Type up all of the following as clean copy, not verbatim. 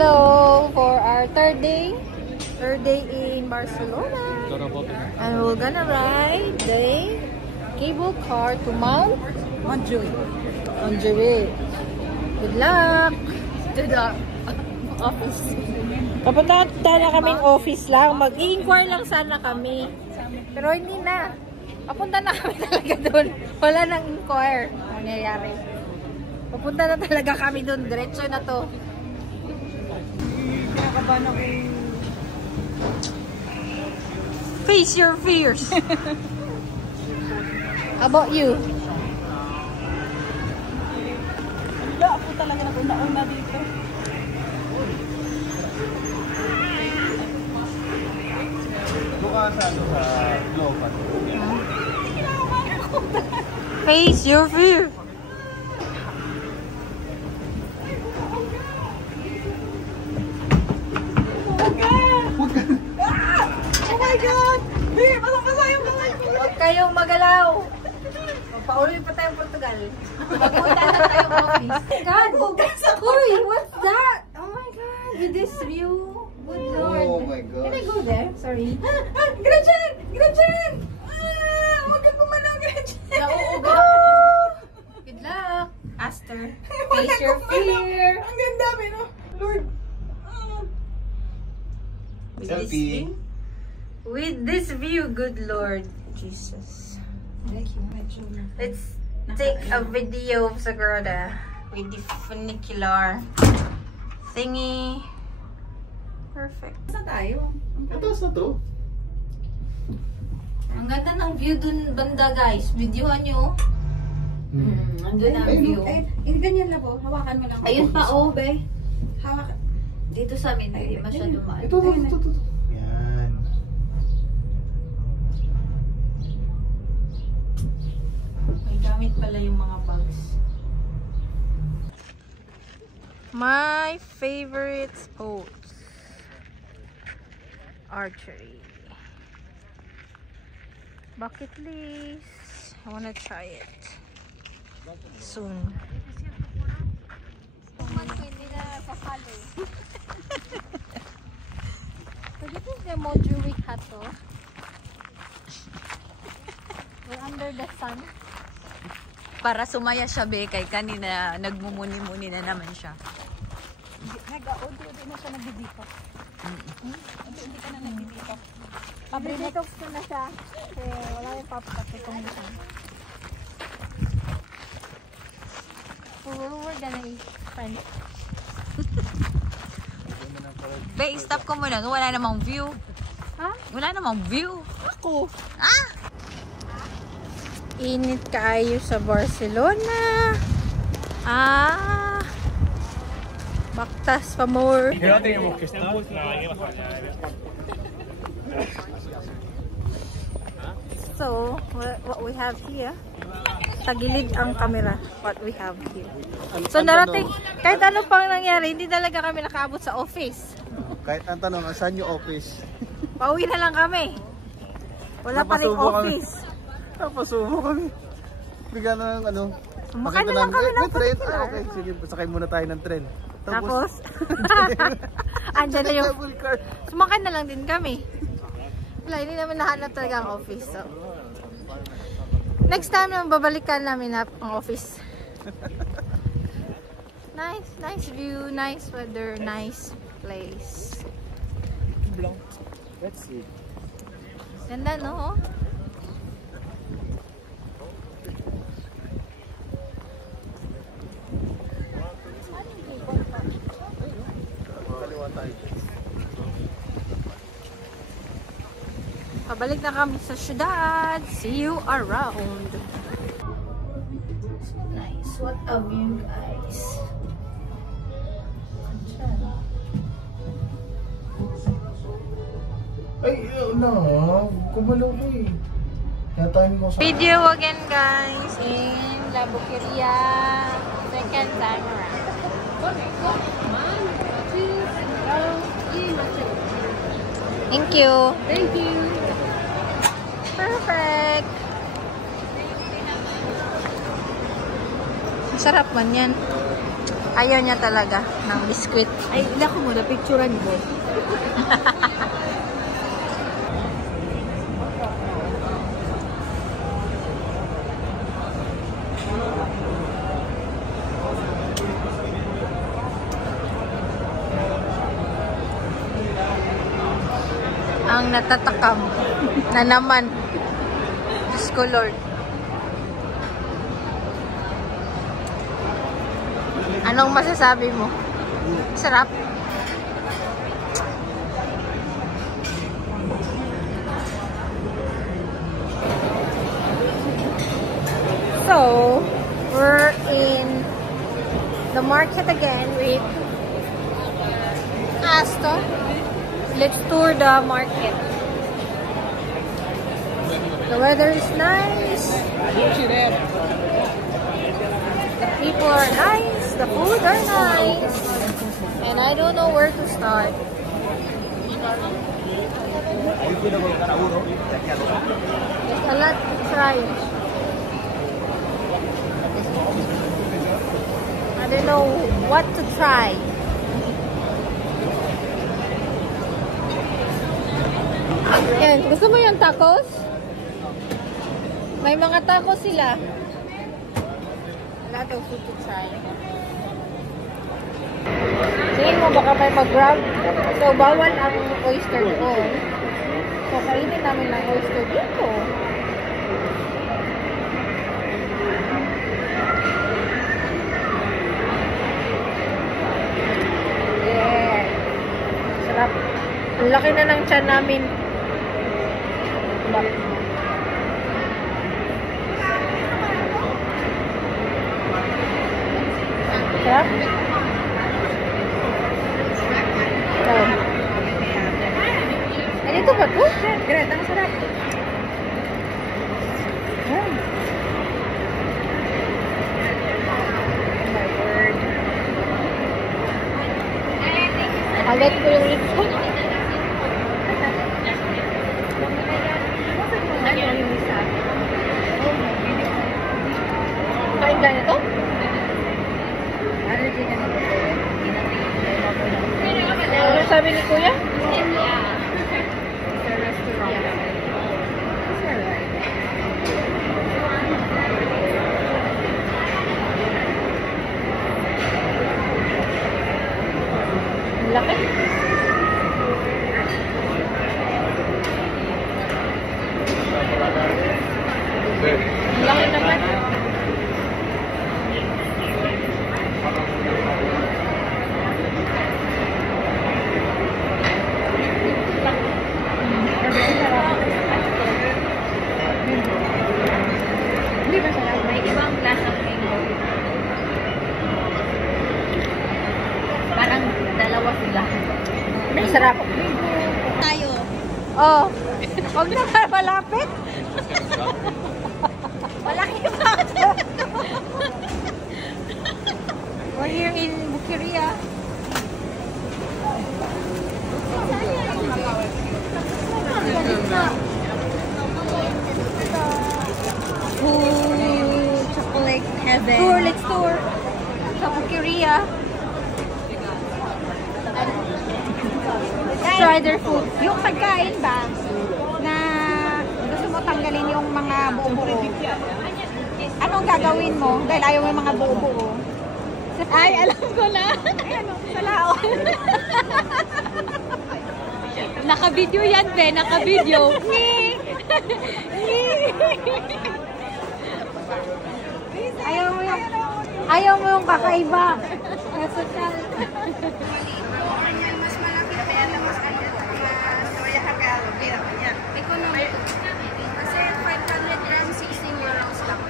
Hello for our third day in Barcelona, and we're gonna ride the cable car to Mount Montjuic. Good luck to the office. Papunta na kaming office lang. Mag-i-inquire lang sana kami, pero hindi na. Papunta na kami talaga doon. Wala nang inquire. Nangyayari. Papunta na talaga kami doon. Diretso na to. Kinakabahan ako. Face your fears. How about you? Wala ako talaga na una-una dito. Buka sa global. Face your fear. Oh my God! Babe, masang-masa yung kamay ko. Huwag kayong magalaw. Pauwi pa tayong Portugal. Magpunta na tayong office. God! Uy, what's that? Oh my God! With this view. Good Lord. Oh my God. Can I go there? Sorry. Gretchen! Gretchen! Huwag kang gumalaw, Gretchen! Nauuga. Good luck. Aster. Face your fear. Ang ganda, pero Lord. Selfie. With this view, good Lord Jesus. Let's take a video of Sagrada with the funicular thingy. Perfect. Saan tayo? Mataas na to. Ang ganda ng view dun banda, guys. Videohan nyo. Andun ang view. Ganyan lang po. Hawakan mo lang. Ayun pa, oh, be. Hawakan. Dito sa amin, hindi masyado maan. Ito. Yan. May gamit pala yung mga bags. My favorite sports. Archery. Bucket list. I wanna try it soon. So this is the Montjuic Hato. We're under the sun. Para sumaya siya, be, kay kanina nagmumuni-muni na naman siya. Nag-audio din na siya nagdidikot. Hindi ka na nagdidikot. Pabri-detox na siya. Kasi wala yung pop-up itong isang. So we're gonna eat French. Be, stop ko muna. Wala namang view. Ha? Wala namang view. Ako. Ah! Init kayo sa Barcelona. Baktas pa more. So, what we have here, tagilid ang camera, what we have here. So, narating, kahit ano pang nangyari, hindi talaga kami nakaabot sa office. Kahit ang tanong, saan yung office? Pauwi na lang kami. Wala pa rin office. Napasubo kami. Bigla na ng ano. Makain na lang kami ng tren. particular. Okay, sige, sakay muna tayo ng tren. Tapos, andyan na yung, sumakay na lang din kami. Wala, hindi namin nahanap talaga ang office. So, next time naman, babalikan namin ang office. Nice view, nice weather, nice place. Let's see. Ganda, no? Pabalik na kami sa syudad. See you around. Nice. What a view, guys. Ay, no. Kumalaw ko eh. Kaya tayo ko sa... Video again, guys, in La Boqueria. Second time around. Thank you. Thank you. Perfect. Masarap man yan. Ayaw niya talaga ng biskwit. Ay, ila ko muna, picturean mo. Ang natatakam na naman. Diyos ko, Lord. Anong masasabi mo? Sarap. So, we're in the market again with Aston. Let's tour the market. The weather is nice. The people are nice. The food are nice. And I don't know where to start. There's a lot to try. I don't know what to try. Yan. Gusto mo yung tacos? May mga tacos sila. A lot of food to try. Tingin mo baka may mag-grab? So, bawal ang oyster doon. So, kainin namin ng oyster dito. Yeah. Sarap. Ang laki na ng tiyan namin. Sarap. Ay, dito ba ito? Great, ang sarap. Oh my word. Halit ko yung lips ko. Kain ka nito? Allergy ka nito. Ano sabi ni Kuya? Sa restaurant. It's alright. Ang laki. Ang laki naman. Hindi ba sarap? May ibang lasang mango. Parang dalawa sila. Ang sarap. Tayo. Oh. Huwag na malapit. Malaki yung bato. We're here in Bukiria. Chocolate heaven. Tour, let's tour. Sa Bukiria. Let's try their food. Yung pagkain ba na gusto mo tanggalin yung mga buo-buo? Anong gagawin mo? Dahil ayaw mo yung mga buo-buo. Ay, alam ko na. Ayan o, sa laon. Naka-video yan, be. Naka-video. Ayaw mo yung kakaiba. Social. Mas malaki pera, mas soya hagalo. Economic. Kasi 500 grams, 16 euros lang.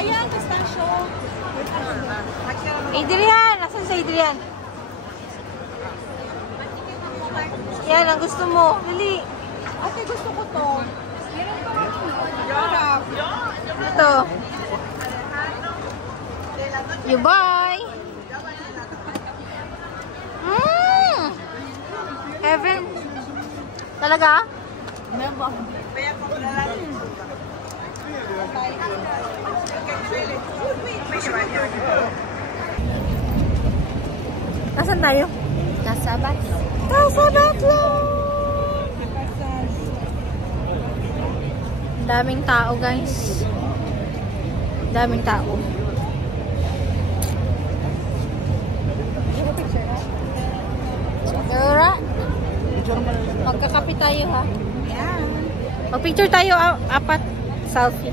Ayan, pistachio. Adrian! Nasaan si Adrian? Yan, ang gusto mo. Dali. Ate, gusto ko to. Meron pa harap. Ito. You buy. Heaven. Talaga? Nasaan tayo? Nasa Batlo. Nasa Batlo! Daming tao, guys. Daming tao. Dora, magkakape tayo, ha? Yan. Mag-picture tayo, apat. Selfie.